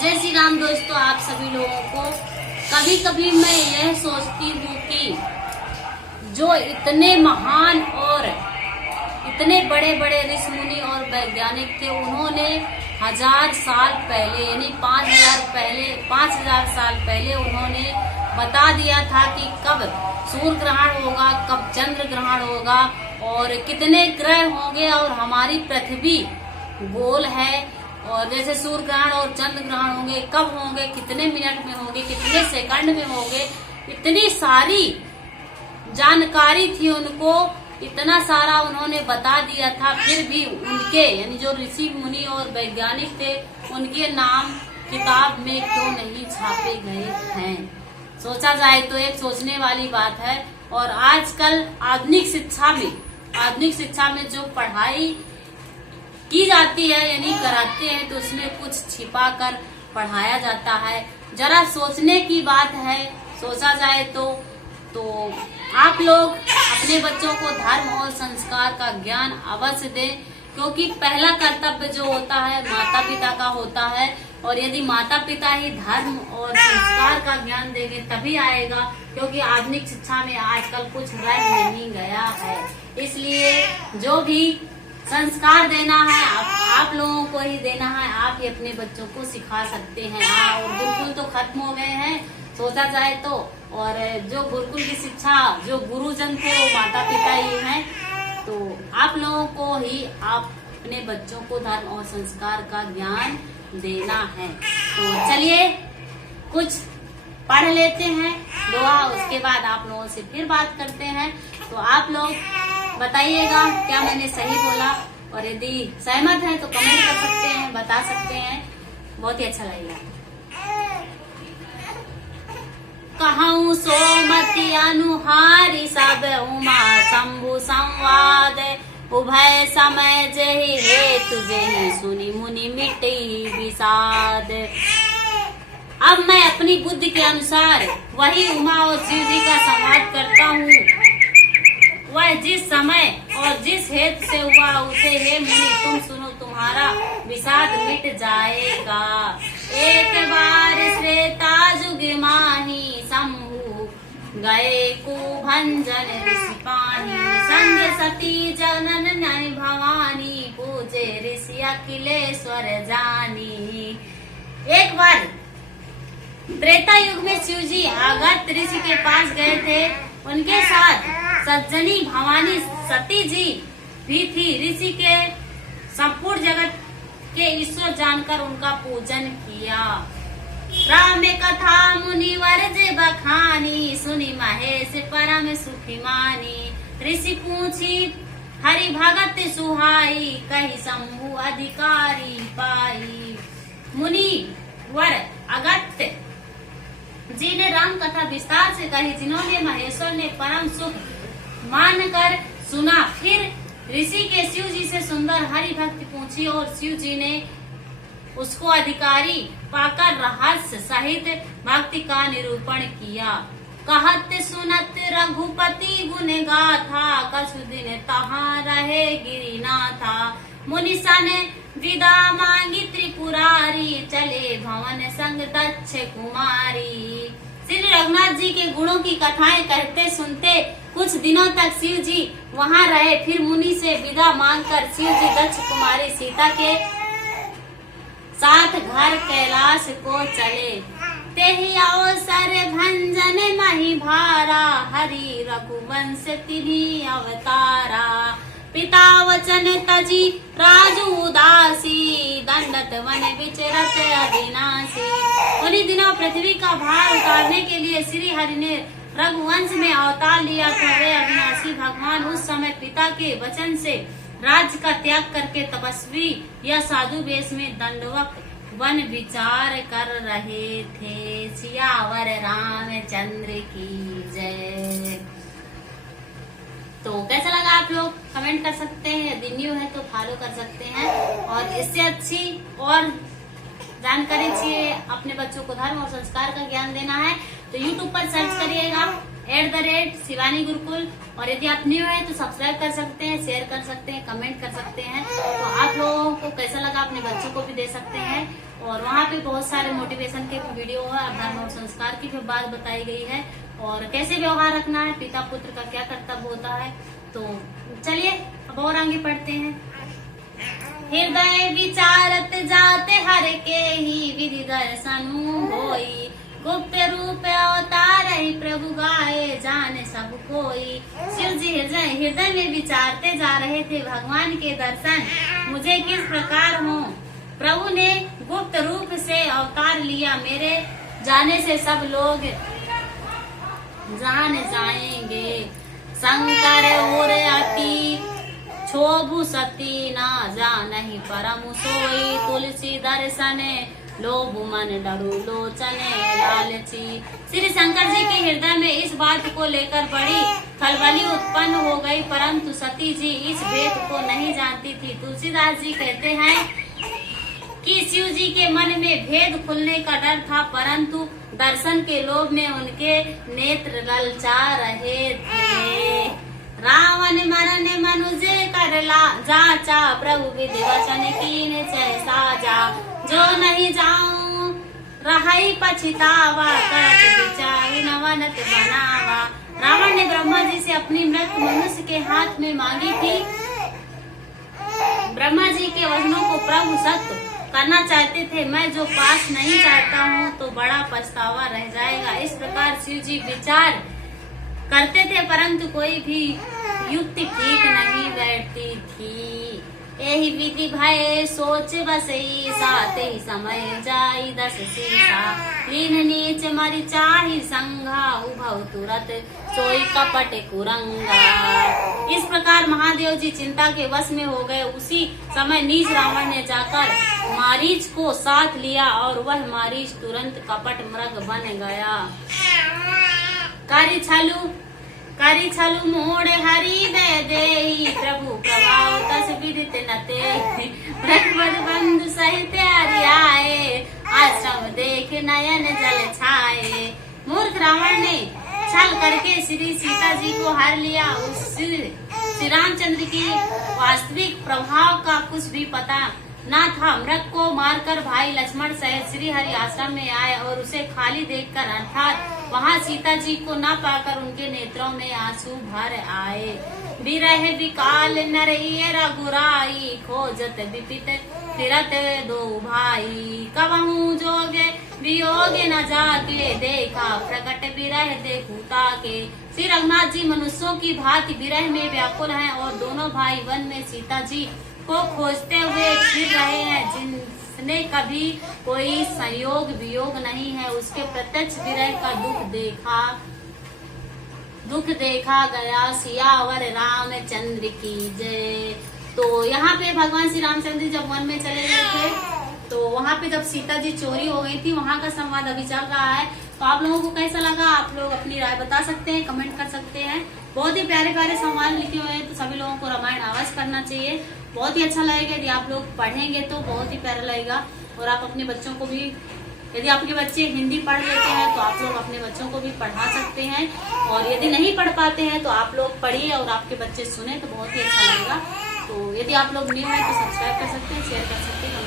जय श्री राम दोस्तों, आप सभी लोगों को कभी कभी मैं यह सोचती हूँ कि जो इतने महान और इतने बड़े बड़े ऋषि मुनि और वैज्ञानिक थे, उन्होंने 1000 साल पहले यानी 5000 साल पहले उन्होंने बता दिया था कि कब सूर्य ग्रहण होगा, कब चंद्र ग्रहण होगा और कितने ग्रह होंगे और हमारी पृथ्वी गोल है। और जैसे सूर्य ग्रहण और चंद्र ग्रहण होंगे, कब होंगे, कितने मिनट में होंगे, कितने सेकंड में होंगे, इतनी सारी जानकारी थी उनको, इतना सारा उन्होंने बता दिया था। फिर भी उनके यानी जो ऋषि मुनि और वैज्ञानिक थे, उनके नाम किताब में क्यों नहीं छापे गए हैं? सोचा जाए तो एक सोचने वाली बात है। और आजकल आधुनिक शिक्षा में जो पढ़ाई की जाती है यानी कराते हैं, तो उसमें कुछ छिपा कर पढ़ाया जाता है। जरा सोचने की बात है। सोचा जाए तो आप लोग अपने बच्चों को धर्म और संस्कार का ज्ञान अवश्य दें, क्योंकि पहला कर्तव्य जो होता है माता पिता का होता है। और यदि माता पिता ही धर्म और संस्कार का ज्ञान देंगे तभी आएगा, क्योंकि आधुनिक शिक्षा में आजकल कुछ रह नहीं गया है। इसलिए जो भी संस्कार देना है आप लोगों को ही देना है, आप ही अपने बच्चों को सिखा सकते हैं। और गुरुकुल तो खत्म हो गए हैं सोचा जाए तो, और जो गुरुकुल की शिक्षा जो गुरुजन थे वो माता पिता ही हैं। तो आप लोगों को ही आप अपने बच्चों को धर्म और संस्कार का ज्ञान देना है। तो चलिए कुछ पढ़ लेते हैं दुआ, उसके बाद आप लोगों से फिर बात करते हैं। तो आप लोग बताइएगा क्या मैंने सही बोला, और यदि सहमत है तो कमेंट कर सकते हैं, बता सकते हैं, बहुत ही अच्छा लगेगा। कहूँ सोमति अनुहारी सब उमा शंभु संवाद, उभय समय जहि हेतु जहि सुनि मुनि मिटि विषाद। अब मैं अपनी बुद्धि के अनुसार वही उमा और शिव जी का संवाद करता हूँ। वह जिस समय और जिस हेतु से हुआ उसे हे मुनि तुम सुनो, तुम्हारा विषाद मिट जाएगा। एक बार श्वेता जुग माही शंभु गए कुभंजन ऋषि पानी, संग सती जनन भवानी पूजे ऋषि अखिलेश्वर जानी। एक बार त्रेता युग में शिव जी अगस्त्य ऋषि के पास गए थे। उनके साथ सज्जनी भवानी सती जी भी थी। ऋषि के संपूर्ण जगत के ईश्वर जानकर उनका पूजन किया। राम कथा मुनिवर जे बखानी, सुनी महेश परम सुखी मानी। ऋषि पूछी हरि भगत सुहाई, कही शंभु अधिकारी पाई। मुनि वर अगस्त्य जी ने राम कथा विस्तार से कही, जिन्होंने महेश्वर ने परम सुख मानकर सुना। फिर ऋषि के शिव जी से सुंदर हरि भक्ति पूछी और शिव जी ने उसको अधिकारी पाकर रहस्य सहित भक्ति का निरूपण किया। कहत सुनत रघुपति गुण गाथा, कछु दिन तहाँ रहे गिरिनाथा। मुनि सन विदा मांगी त्रिपुरारी, चले भवन संग दक्ष कुमारी। श्री रघुनाथ जी के गुणों की कथाएं कहते सुनते कुछ दिनों तक शिव जी वहां रहे। फिर मुनि से विदा मांगकर शिव जी दक्ष कुमारी सीता के साथ घर कैलाश को चले। तेहि अवसर भंजन मही भारा, हरि रघुवंश तिन्हि अवतारा। पिता वचन तजी राजू उदासी, दंडत वन विचरत अविनाशी। उन्हीं दिनों पृथ्वी का भार उतारने के लिए श्री हरि ने रघुवंश में अवतार लिया था। वे अविनाशी भगवान उस समय पिता के वचन से राज्य का त्याग करके तपस्वी या साधु वेश में दंडवत वन विचार कर रहे थे। सियावर रामचंद्र की जय। तो कैसा लगा आप लोग कमेंट कर सकते हैं, यदि न्यू है तो फॉलो कर सकते हैं। और इससे अच्छी और जानकारी चाहिए, अपने बच्चों को धर्म और संस्कार का ज्ञान देना है तो YouTube पर सर्च करिएगा @शिवानी गुरुकुल। और यदि आप न्यू है तो सब्सक्राइब कर सकते हैं, शेयर कर सकते हैं, कमेंट कर सकते हैं। तो आप लोगों को कैसा लगा अपने अपने बच्चों को भी दे सकते हैं। और वहाँ पे बहुत सारे मोटिवेशन के वीडियो है, धर्म और संस्कार की भी बात बताई गई है और कैसे व्यवहार रखना है, पिता पुत्र का क्या कर्तव्य होता है। तो चलिए अब और आगे पढ़ते हैं। हृदय विचारत जाते हर के ही विधि दर्शन होई, गुप्त रूप अवतार ही प्रभु गाए जाने सब कोई। शिव जी हृदय में विचारते जा रहे थे भगवान के दर्शन मुझे किस प्रकार हो। प्रभु ने गुप्त रूप से अवतार लिया, मेरे जाने से सब लोग जान जाएंगे। शंकर और अति क्षोभु सती ना जानहि परम सोई, तुलसी दर्शन लोभ मन डरू लोचने लालची। श्री शंकर जी के हृदय में इस बात को लेकर बड़ी खलबली उत्पन्न हो गई, परंतु सती जी इस भेद को नहीं जानती थी। तुलसीदास जी कहते हैं कि शिव जी के मन में भेद खुलने का डर था, परंतु दर्शन के लोभ में उनके नेत्र ललचा रहे थे। रावण मरण मनुज करला जाचा, प्रभु विधि वचन कीन चै साजा। जो नहीं जाऊं रहाई पछतावा, करत विचार नवनत बनावा। रावण ने ब्रह्मा जी से अपनी मृत्यु मनुष्य के हाथ में मांगी थी। ब्रह्मा जी के वचनों को प्रभु सत्य करना चाहते थे, मैं जो पास नहीं चाहता हूँ तो बड़ा पछतावा रह जाएगा। इस प्रकार शिव जी विचार करते थे, परंतु कोई भी युक्ति ठीक नहीं बैठती थी। यही विधि भय सोच बसई, साथ ही समय जाई दस सीसा। लीन नीच मरि चाहि संघा, उभव तुरत सोई कपट कुरंगा। इस प्रकार महादेव जी चिंता के वश में हो गए। उसी समय नीच रावण ने जाकर मारीच को साथ लिया और वह मारीच तुरंत कपट मृग बन गया। करी छलु मोड़ हरि दे, प्रभु प्रभाव तस विदित नते। ब्रह्मद बंधु सहित हरियाए, आश्रम देख नयन जल छाए। मूर्ख रावण ने छल करके श्री सीता जी को हर लिया। उस श्री रामचंद्र की वास्तविक प्रभाव का कुछ भी पता ना था। मृग को मारकर भाई लक्ष्मण सहित श्री हरि आश्रम में आए और उसे खाली देखकर अर्थात वहाँ सीता जी को न पाकर उनके नेत्रों में आंसू भर आए। विरह विकाल नरैया रघुराई, खोजत विपित फिरत दो भाई। कबहू जोग वियोग न जाके, देखा प्रकट विरह देखूता के। श्री रघुनाथ जी मनुष्यों की भांति विरह में व्याकुल हैं और दोनों भाई वन में सीता जी को खोजते हुए फिर रहे हैं। जिसने कभी कोई संयोग वियोग नहीं है, उसके प्रत्यक्ष विरह का दुख देखा गया। सियावर रामचंद्र की जय। तो यहाँ पे भगवान श्री रामचंद्र जब वन में चले गए थे तो वहाँ पे जब सीता जी चोरी हो गई थी, वहाँ का संवाद अभी चल रहा है। तो आप लोगों को कैसा लगा, आप लोग अपनी राय बता सकते हैं, कमेंट कर सकते हैं। बहुत ही प्यारे प्यारे संवाद लिखे हुए हैं, तो सभी लोगों को रामायण अवश्य करना चाहिए। बहुत ही अच्छा लगेगा यदि आप लोग पढ़ेंगे तो बहुत ही प्यारा लगेगा। और आप अपने बच्चों को भी, यदि आपके बच्चे हिंदी पढ़ लेते हैं तो आप लोग अपने बच्चों को भी पढ़ा सकते हैं। और यदि नहीं पढ़ पाते हैं तो आप लोग पढ़िए और आपके बच्चे सुने तो बहुत ही अच्छा लगेगा। तो यदि आप लोग न्यू हैं तो सब्सक्राइब कर सकते हैं, शेयर कर सकते हैं।